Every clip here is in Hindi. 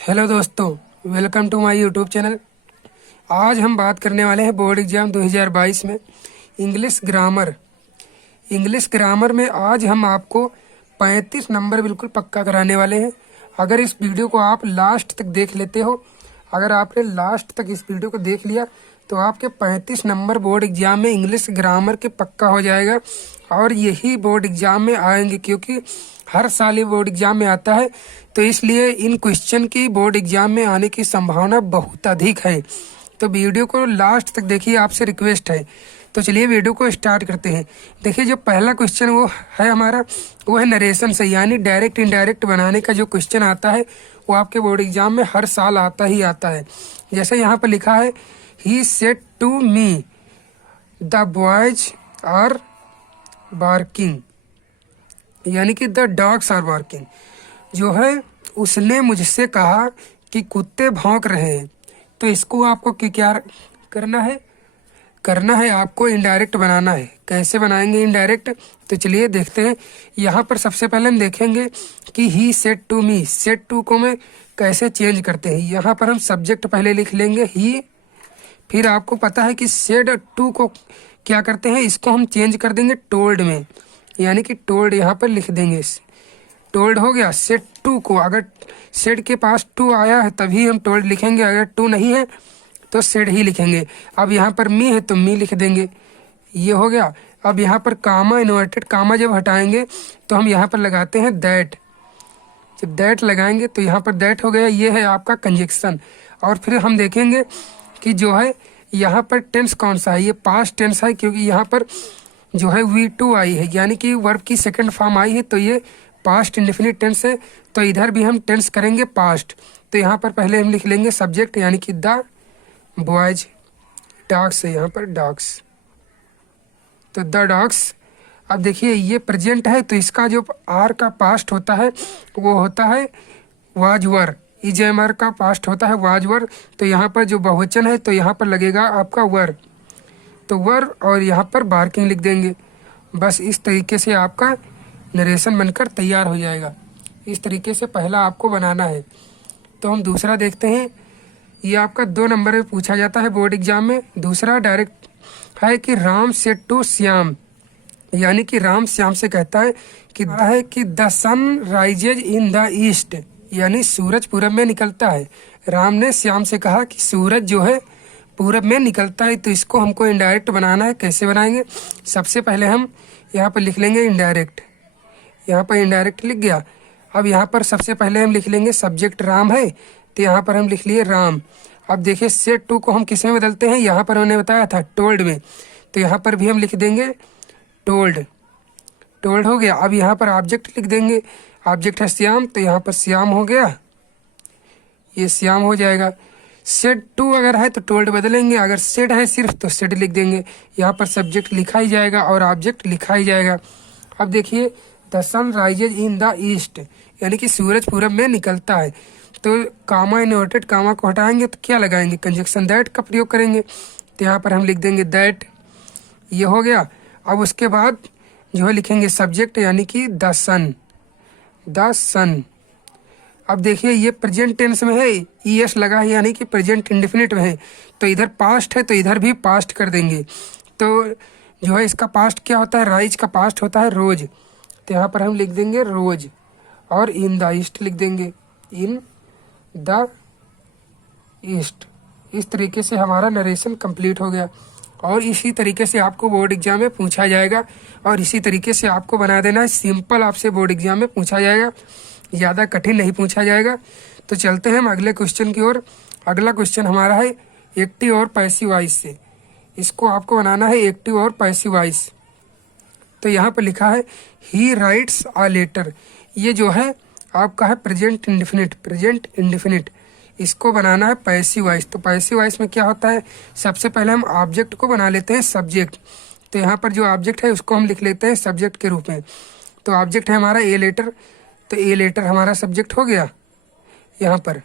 हेलो दोस्तों, welcome to my YouTube channel. आज हम बात करने वाले हैं बोर्ड एग्जाम 2022 में इंग्लिश ग्रामर में आज हम आपको 35 नंबर बिल्कुल पक्का कराने वाले हैं। अगर इस वीडियो को आप लास्ट तक देख लेते हो, अगर आपने लास्ट तक इस वीडियो को देख लिया तो आपके 35 नंबर बोर्ड एग्जाम में इंग्लिश ग्रामर के पक्का हो जाएगा। और यही बोर्ड एग्जाम में आएंगे, क्योंकि हर साल ये बोर्ड एग्जाम में आता है, तो इसलिए इन क्वेश्चन की बोर्ड एग्जाम में आने की संभावना बहुत अधिक है। तो वीडियो को लास्ट तक देखिए, आपसे रिक्वेस्ट है। तो चलिए वीडियो को स्टार्ट करते हैं। देखिए, जो पहला क्वेश्चन वो है हमारा, वो है नरेशन से, यानी डायरेक्ट इनडायरेक्ट बनाने का जो क्वेश्चन आता है वो आपके बोर्ड एग्जाम में हर साल आता ही आता है। जैसे यहाँ पर लिखा है, he said to me the boys are barking, यानी कि द डॉग्स आर बार्किंग। जो है उसने मुझसे कहा कि कुत्ते भौंक रहे हैं। तो इसको आपको क्या करना है आपको इनडायरेक्ट बनाना है। कैसे बनाएंगे इनडायरेक्ट, तो चलिए देखते हैं। यहाँ पर सबसे पहले हम देखेंगे कि he said to me, said to को में कैसे चेंज करते हैं। यहाँ पर हम सब्जेक्ट पहले लिख लेंगे ही, फिर आपको पता है कि सेड टू को क्या करते हैं, इसको हम चेंज कर देंगे टोल्ड में, यानी कि टोल्ड यहाँ पर लिख देंगे। टोल्ड हो गया। सेड टू को, अगर सेड के पास टू आया है तभी हम टोल्ड लिखेंगे, अगर टू नहीं है तो सेड ही लिखेंगे। अब यहाँ पर मी है तो मी लिख देंगे, ये हो गया। अब यहाँ पर कामा, इन्वर्टेड कामा जब हटाएंगे तो हम यहाँ पर लगाते हैं दैट। जब दैट लगाएंगे तो यहाँ पर दैट हो गया, ये है आपका कंजक्शन। और फिर हम देखेंगे कि जो है यहाँ पर टेंस कौन सा है, ये पास्ट टेंस है, क्योंकि यहाँ पर जो है V2 आई है, यानी कि वर्ब की सेकंड फॉर्म आई है, तो ये पास्ट इंडेफिनिट टेंस है। तो इधर भी हम टेंस करेंगे पास्ट। तो यहाँ पर पहले हम लिख लेंगे सब्जेक्ट, यानी कि द बॉयज, डॉग्स है यहाँ पर डॉग्स, तो द डॉग्स। अब देखिए ये प्रेजेंट है, तो इसका जो आर का पास्ट होता है वो होता है वाज वर, इजमर का पास्ट होता है वाज वर। तो यहाँ पर जो बहुवचन है तो यहाँ पर लगेगा आपका वर, तो वर, और यहाँ पर बार्किंग लिख देंगे। बस इस तरीके से आपका नरेशन बनकर तैयार हो जाएगा। इस तरीके से पहला आपको बनाना है। तो हम दूसरा देखते हैं। ये आपका 2 नंबर में पूछा जाता है बोर्ड एग्जाम में। दूसरा डायरेक्ट है कि राम सेड टू श्याम, यानी कि राम श्याम से कहता है कि the sun rises in the east, यानी सूरज पूरब में निकलता है। राम ने श्याम से कहा कि सूरज जो है पूरब में निकलता है। तो इसको हमको इनडायरेक्ट बनाना है। कैसे बनाएंगे, सबसे पहले हम यहाँ पर लिख लेंगे इनडायरेक्ट, यहाँ पर इनडायरेक्ट लिख गया। अब यहाँ पर सबसे पहले हम लिख लेंगे सब्जेक्ट राम है, तो यहाँ पर हम लिख लिए राम। अब देखिए सेड टू को हम किस में बदलते हैं, यहाँ पर मैंने बताया था टोल्ड में, तो यहाँ पर भी हम लिख देंगे टोल्ड। टोल्ड हो गया। अब यहाँ पर ऑब्जेक्ट लिख देंगे, ऑब्जेक्ट है श्याम, तो यहाँ पर श्याम हो गया, ये श्याम हो जाएगा। सेड टू अगर है तो टोल्ड बदलेंगे, अगर सेड है सिर्फ तो सेड लिख देंगे। यहाँ पर सब्जेक्ट लिखा ही जाएगा और ऑब्जेक्ट लिखा ही जाएगा। अब देखिए the sun rises in the east, यानी कि सूरज पूरब में निकलता है। तो कामा, इन्वर्टेड कामा को हटाएंगे तो क्या लगाएंगे, कंजक्शन दैट का प्रयोग करेंगे। तो यहाँ पर हम लिख देंगे दैट, ये हो गया। अब उसके बाद जो है लिखेंगे सब्जेक्ट, यानी कि द सन, द सन। अब देखिए ये प्रेजेंट टेंस में है, ईएस लगा है, यानी कि प्रेजेंट इंडेफिनिट में है, तो इधर पास्ट है तो इधर भी पास्ट कर देंगे। तो जो है इसका पास्ट क्या होता है, राइज का पास्ट होता है रोज, तो यहाँ पर हम लिख देंगे रोज। और इन द ईस्ट लिख देंगे, इन द ईस्ट। इस तरीके से हमारा नरेशन कंप्लीट हो गया। और इसी तरीके से आपको बोर्ड एग्जाम में पूछा जाएगा, और इसी तरीके से आपको बना देना है। सिंपल आपसे बोर्ड एग्जाम में पूछा जाएगा, ज़्यादा कठिन नहीं पूछा जाएगा। तो चलते हैं हम अगले क्वेश्चन की ओर। अगला क्वेश्चन हमारा है एक्टिव और पैसिव वॉइस से। इसको आपको बनाना है एक्टिव और पैसिव वॉइस। तो यहाँ पर लिखा है ही राइट्स अ लेटर, ये जो है आपका है प्रेजेंट इंडेफिनिट, प्रेजेंट इंडेफिनिट। इसको बनाना है पैसिव वॉइस। तो पैसिव वॉइस में क्या होता है, सबसे पहले हम ऑब्जेक्ट को बना लेते हैं सब्जेक्ट। तो यहाँ पर जो ऑब्जेक्ट है उसको हम लिख लेते हैं सब्जेक्ट के रूप में। तो ऑब्जेक्ट है हमारा ए लेटर, तो ए लेटर हमारा सब्जेक्ट हो गया, यहाँ पर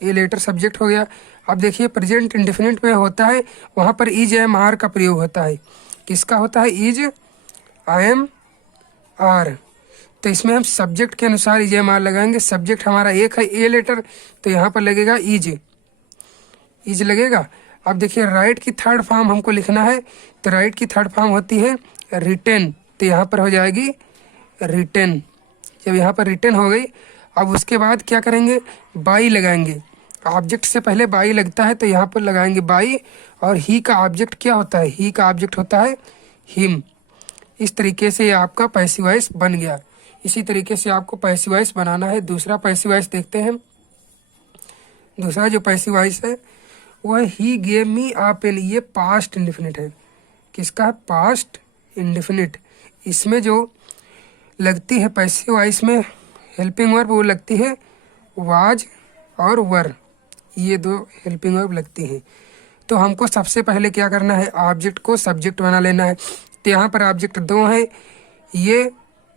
ए लेटर सब्जेक्ट हो गया। अब देखिए प्रेजेंट इंडेफिनिट में होता है, वहाँ पर इज एम आर का प्रयोग होता है। किसका होता है, इज आई एम आर। तो इसमें हम सब्जेक्ट के अनुसार EJMR लगाएंगे। सब्जेक्ट हमारा एक है ए लेटर, तो यहाँ पर लगेगा इज लगेगा। अब देखिए राइट की थर्ड फॉर्म हमको लिखना है, तो राइट की थर्ड फॉर्म होती है रिटेन, तो यहाँ पर हो जाएगी रिटेन। जब यहाँ पर रिटेन हो गई, अब उसके बाद क्या करेंगे, बाई लगाएंगे। ऑब्जेक्ट से पहले बाई लगता है, तो यहाँ पर लगाएंगे बाई। और ही का ऑब्जेक्ट क्या होता है, ही का ऑब्जेक्ट होता है हिम। इस तरीके से ये आपका पैसिव वॉइस बन गया। इसी तरीके से आपको पैसिव वॉइस बनाना है। दूसरा पैसिव वॉइस देखते हैं। दूसरा जो पैसिव वॉइस है वो है he gave me a pen. ये पास्ट इंडेफिनिट है। किसका है, पास्ट इंडेफिनिट। इसमें जो लगती है पैसिव वॉइस में हेल्पिंग वर्ब, वो लगती है वाज और वर, ये दो हेल्पिंग वर्ब लगती हैं। तो हमको सबसे पहले क्या करना है, ऑब्जेक्ट को सब्जेक्ट बना लेना है। तो यहाँ पर ऑब्जेक्ट दो है, ये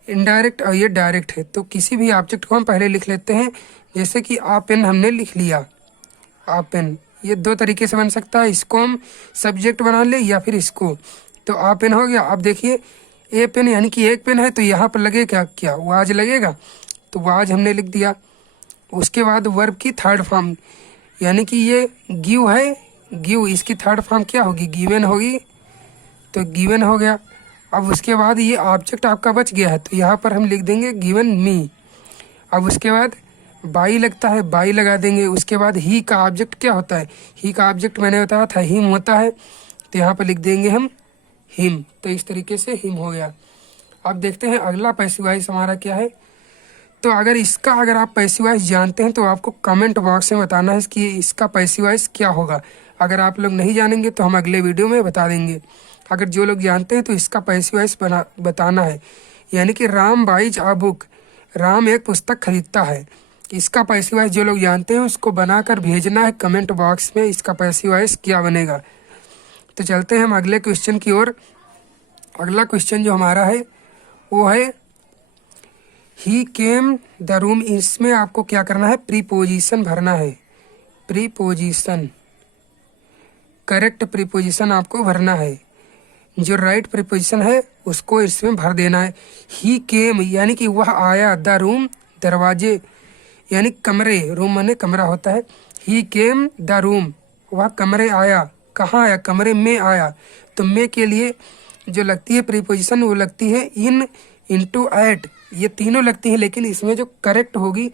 इनडायरेक्ट और ये डायरेक्ट है। तो किसी भी ऑब्जेक्ट को हम पहले लिख लेते हैं। जैसे कि आ पेन हमने लिख लिया, आ पेन। ये दो तरीके से बन सकता है, इसको हम सब्जेक्ट बना ले या फिर इसको। तो आ पेन हो गया। अब देखिए ए पेन यानी कि एक पेन है, तो यहाँ पर लगे क्या वाज लगेगा, तो वाज हमने लिख दिया। उसके बाद वर्ब की थर्ड फॉर्म, यानी कि ये गिव है, गिव, इसकी थर्ड फॉर्म क्या होगी, गिवन होगी, तो गिवन हो गया। अब उसके बाद ये ऑब्जेक्ट आपका बच गया है, तो यहाँ पर हम लिख देंगे गिवन मी। अब उसके बाद बाई लगता है, बाई लगा देंगे। उसके बाद ही का ऑब्जेक्ट क्या होता है, ही का ऑब्जेक्ट मैंने बताया था हिम होता है, तो यहाँ पर लिख देंगे हम हिम। तो इस तरीके से हिम हो गया। अब देखते हैं अगला पैसिव वॉइस हमारा क्या है। तो अगर आप पैसिव वॉइस जानते हैं तो आपको कमेंट बॉक्स में बताना है कि इसका पैसिव वॉइस क्या होगा। अगर आप लोग नहीं जानेंगे तो हम अगले वीडियो में बता देंगे। अगर जो लोग जानते हैं तो इसका पैसिव वॉइस बताना है। यानी कि Ram buys a book, Ram एक पुस्तक खरीदता है। इसका पैसिव वॉइस जो लोग जानते हैं उसको बनाकर भेजना है कमेंट बॉक्स में, इसका पैसिव वॉइस क्या बनेगा। तो चलते हैं हम अगले क्वेश्चन की ओर। अगला क्वेश्चन जो हमारा है वो है ही केम द रूम। इसमें आपको क्या करना है, प्रीपोजिशन भरना है। प्रीपोजिशन, करेक्ट प्रीपोजिशन आपको भरना है। जो राइट प्रीपोजिशन है उसको इसमें भर देना है। ही केम यानी कि वह आया, द रूम दरवाजे यानी कमरे, रूम माने कमरा होता है। ही केम द रूम, वह कमरे आया। कहाँ आया, कमरे में आया। तो में के लिए जो लगती है प्रीपोजिशन वो लगती है इन, इनटू, एट, ये तीनों लगती हैं। लेकिन इसमें जो करेक्ट होगी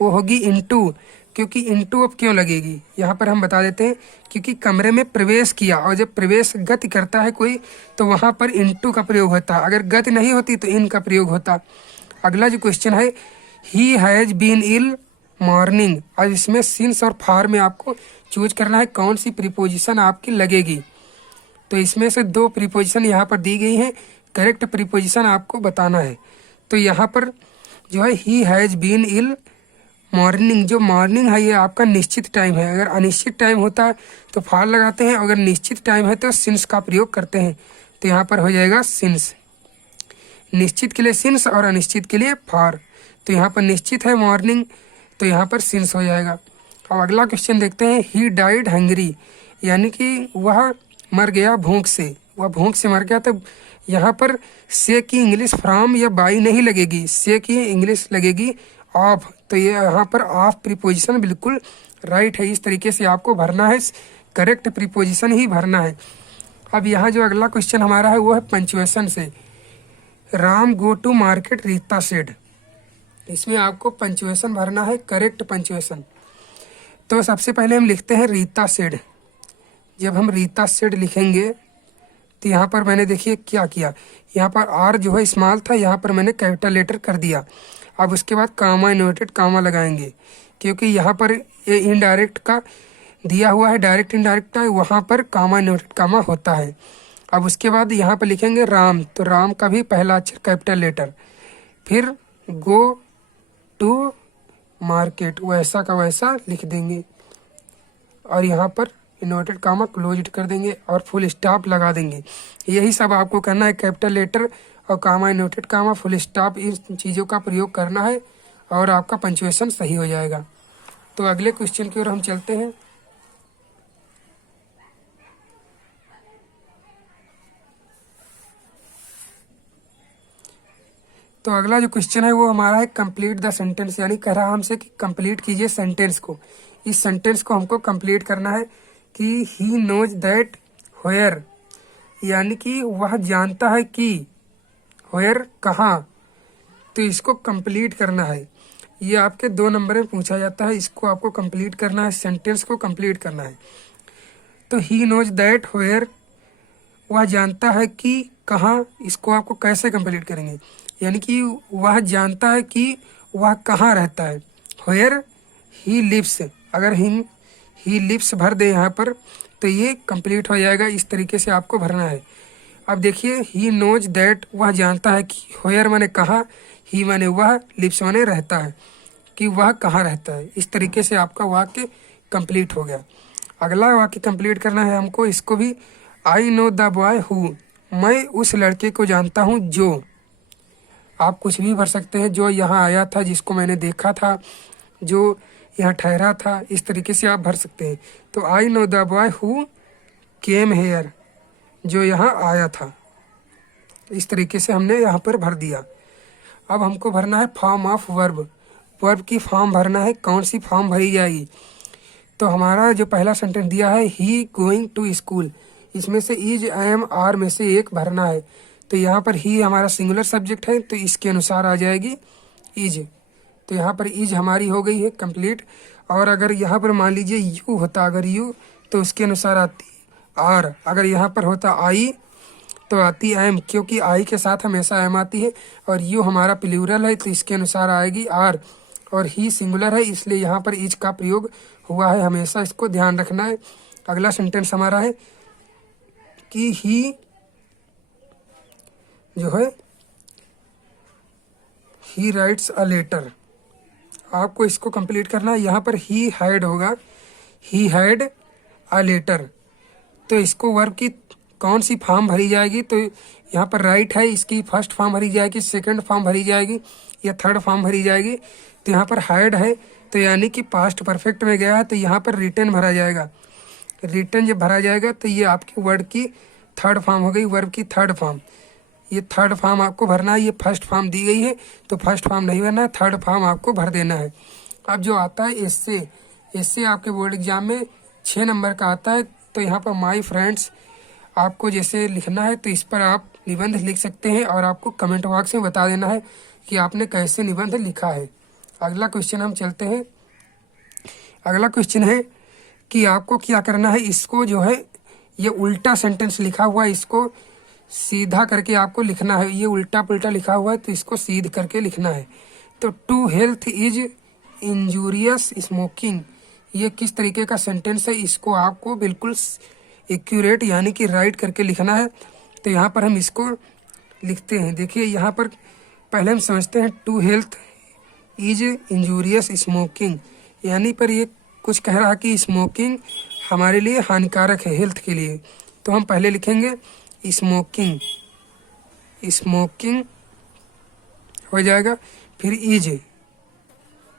वो होगी इनटू। क्योंकि इनटू अब क्यों लगेगी यहाँ पर हम बता देते हैं, क्योंकि कमरे में प्रवेश किया, और जब प्रवेश गति करता है कोई तो वहाँ पर इनटू का प्रयोग होता है। अगर गति नहीं होती तो इन का प्रयोग होता। अगला जो क्वेश्चन है, he has been ill morning. अब इसमें सिंस और फॉर में आपको चूज करना है कौन सी प्रीपोजिशन आपकी लगेगी। तो इसमें से दो प्रीपोजिशन यहाँ पर दी गई हैं, करेक्ट प्रीपोजिशन आपको बताना है। तो यहाँ पर जो है he has been ill morning, जो मॉर्निंग है ये आपका निश्चित टाइम है। अगर अनिश्चित टाइम होता है तो फॉर लगाते हैं, अगर निश्चित टाइम है तो सिंस का प्रयोग करते हैं। तो यहाँ पर हो जाएगा सिंस, निश्चित के लिए सिंस और अनिश्चित के लिए फॉर। तो यहाँ पर निश्चित है मॉर्निंग, तो यहाँ पर सिंस हो जाएगा। अब अगला क्वेश्चन देखते हैं, ही डाइड हंगरी, यानी कि वह मर गया भूख से, वह भूख से मर गया। तो यहाँ पर से की इंग्लिश फ्रॉम या बाई नहीं लगेगी, से की इंग्लिश लगेगी ऑफ। तो ये यहाँ पर ऑफ प्रीपोजिशन बिल्कुल राइट है। इस तरीके से आपको भरना है, करेक्ट प्रीपोजिशन ही भरना है। अब यहाँ जो अगला क्वेश्चन हमारा है वो है पंचुएशन से। Ram go to market, Rita said. इसमें आपको पंचुएशन भरना है, करेक्ट पंचुएशन। तो सबसे पहले हम लिखते हैं रीता सेड। जब हम रीता सेड लिखेंगे तो यहाँ पर मैंने देखिए क्या किया, यहाँ पर आर जो है स्मॉल था, यहाँ पर मैंने कैपिटल लेटर कर दिया। अब उसके बाद कामा, इन्वर्टेड कामा लगाएंगे, क्योंकि यहाँ पर ये इनडायरेक्ट का दिया हुआ है, डायरेक्ट इनडायरेक्ट का, वहाँ पर कामा इन्वर्टेड कामा होता है। अब उसके बाद यहाँ पर लिखेंगे राम, तो राम का भी पहला अक्षर कैपिटल लेटर, फिर गो टू मार्केट, वैसा का वैसा लिख देंगे, और यहाँ पर इन्वर्टेड कामा क्लोज कर देंगे और फुल स्टॉप लगा देंगे। यही सब आपको करना है, कैपिटल लेटर और कामा, इन्वर्टेड कामा, फुल स्टॉप, इन चीज़ों का प्रयोग करना है और आपका पंचुएशन सही हो जाएगा। तो अगले क्वेश्चन की ओर हम चलते हैं। तो अगला जो क्वेश्चन है वो हमारा है कंप्लीट द सेंटेंस, यानी कह रहा हमसे कि कंप्लीट कीजिए सेंटेंस को। इस सेंटेंस को हमको कंप्लीट करना है कि ही नोज दैट व्हेयर, यानी कि वह जानता है कि, व्हेयर कहाँ, तो इसको कंप्लीट करना है। ये आपके 2 नंबर में पूछा जाता है, इसको आपको कंप्लीट करना है, सेंटेंस को कंप्लीट करना है। तो ही नोज दैट व्हेयर, वह जानता है कि कहाँ, इसको आपको कैसे कंप्लीट करेंगे, यानी कि वह जानता है कि वह कहाँ रहता है। व्हेयर ही लिव्स, अगर ही लिव्स भर दे यहाँ पर तो ये कंप्लीट हो जाएगा। इस तरीके से आपको भरना है। अब देखिए, ही नोज दैट, वह जानता है कि, व्हेयर माने कहाँ, ही माने वह, लिव्स माने रहता है, कि वह कहाँ रहता है। इस तरीके से आपका वाक्य कंप्लीट हो गया। अगला वाक्य कंप्लीट करना है हमको, इसको भी। I know the boy who, मैं उस लड़के को जानता हूँ जो, आप कुछ भी भर सकते हैं, जो यहाँ आया था, जिसको मैंने देखा था, जो यहाँ ठहरा था, इस तरीके से आप भर सकते हैं। तो I know the boy who came here, जो यहाँ आया था। इस तरीके से हमने यहाँ पर भर दिया। अब हमको भरना है फॉर्म ऑफ वर्ब, वर्ब की फॉर्म भरना है। कौन सी फॉर्म भरी जाएगी, तो हमारा जो पहला सेंटेंस दिया है ही गोइंग टू स्कूल, इसमें से इज, एम, आर में से एक भरना है। तो यहाँ पर ही हमारा सिंगुलर सब्जेक्ट है, तो इसके अनुसार आ जाएगी इज। तो यहाँ पर इज हमारी हो गई है कंप्लीट। और अगर यहाँ पर मान लीजिए यू होता, अगर यू, तो उसके अनुसार आती आर। अगर यहाँ पर होता आई तो आती एम, क्योंकि आई के साथ हमेशा एम आती है। और यू हमारा प्लूरल है, तो इसके अनुसार आएगी आर। और ही सिंगुलर है, इसलिए यहाँ पर इज का प्रयोग हुआ है, हमेशा इसको ध्यान रखना है। अगला सेंटेंस हमारा है कि ही जो है, ही राइट्स अ लेटर, आपको इसको कंप्लीट करना है। यहाँ पर ही हैड होगा, ही हैड अ लेटर। तो इसको वर्ब की कौन सी फॉर्म भरी जाएगी, तो यहाँ पर राइट है, इसकी फर्स्ट फॉर्म भरी जाएगी, सेकंड फॉर्म भरी जाएगी, या थर्ड फॉर्म भरी जाएगी। तो यहाँ पर हैड है, तो यानी कि पास्ट परफेक्ट में गया है, तो यहाँ पर रिटन भरा जाएगा। रिटन जब भरा जाएगा तो ये आपकी वर्ड की थर्ड फॉर्म हो गई, वर्ब की थर्ड फॉर्म। ये थर्ड फॉर्म आपको भरना है। ये फर्स्ट फॉर्म दी गई है, तो फर्स्ट फॉर्म नहीं भरना है, थर्ड फॉर्म आपको भर देना है। अब जो आता है एस्से, एस्से आपके बोर्ड एग्जाम में 6 नंबर का आता है। तो यहाँ पर माय फ्रेंड्स आपको जैसे लिखना है, तो इस पर आप निबंध लिख सकते हैं, और आपको कमेंट बॉक्स में बता देना है कि आपने कैसे निबंध लिखा है। अगला क्वेश्चन हम चलते हैं। अगला क्वेश्चन है कि आपको क्या करना है, इसको जो है ये उल्टा सेंटेंस लिखा हुआ है, इसको सीधा करके आपको लिखना है। ये उल्टा पुल्टा लिखा हुआ है, तो इसको सीध करके लिखना है। तो to health is injurious smoking, ये किस तरीके का सेंटेंस है, इसको आपको बिल्कुल एक्यूरेट यानी कि राइट करके लिखना है। तो यहाँ पर हम इसको लिखते हैं। देखिए यहाँ पर पहले हम समझते हैं, to health is injurious smoking, यानी पर ये कुछ कह रहा है कि स्मोकिंग हमारे लिए हानिकारक है, हेल्थ के लिए। तो हम पहले लिखेंगे स्मोकिंग, स्मोकिंग हो जाएगा, फिर इज,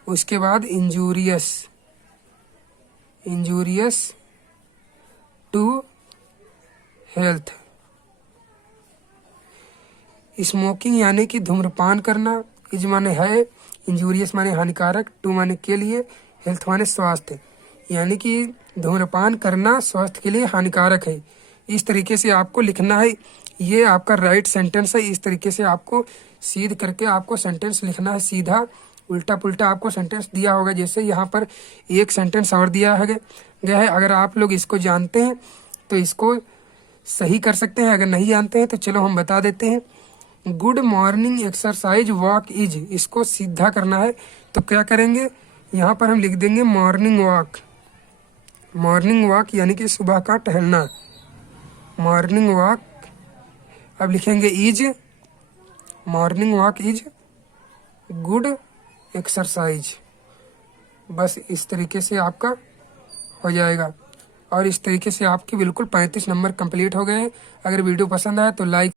उसके बाद injurious, injurious to health. Smoking यानी कि धूम्रपान करना, इज माने है, इंजूरियस माने हानिकारक, टू माने के लिए, हेल्थ माने स्वास्थ्य, यानी कि धूम्रपान करना स्वास्थ्य के लिए हानिकारक है। इस तरीके से आपको लिखना है। ये आपका राइट सेंटेंस है। इस तरीके से आपको सीध करके आपको सेंटेंस लिखना है, सीधा। उल्टा पुल्टा आपको सेंटेंस दिया होगा, जैसे यहाँ पर एक सेंटेंस और दिया है गया है। अगर आप लोग इसको जानते हैं तो इसको सही कर सकते हैं, अगर नहीं जानते हैं तो चलो हम बता देते हैं। Good morning exercise walk is, इसको सीधा करना है। तो क्या करेंगे, यहाँ पर हम लिख देंगे मॉर्निंग वॉक, मॉर्निंग वॉक यानी कि सुबह का टहलना, मॉर्निंग वॉक। अब लिखेंगे is, morning walk is good exercise. बस इस तरीके से आपका हो जाएगा, और इस तरीके से आपके बिल्कुल 35 नंबर कंप्लीट हो गए हैं। अगर वीडियो पसंद आया तो लाइक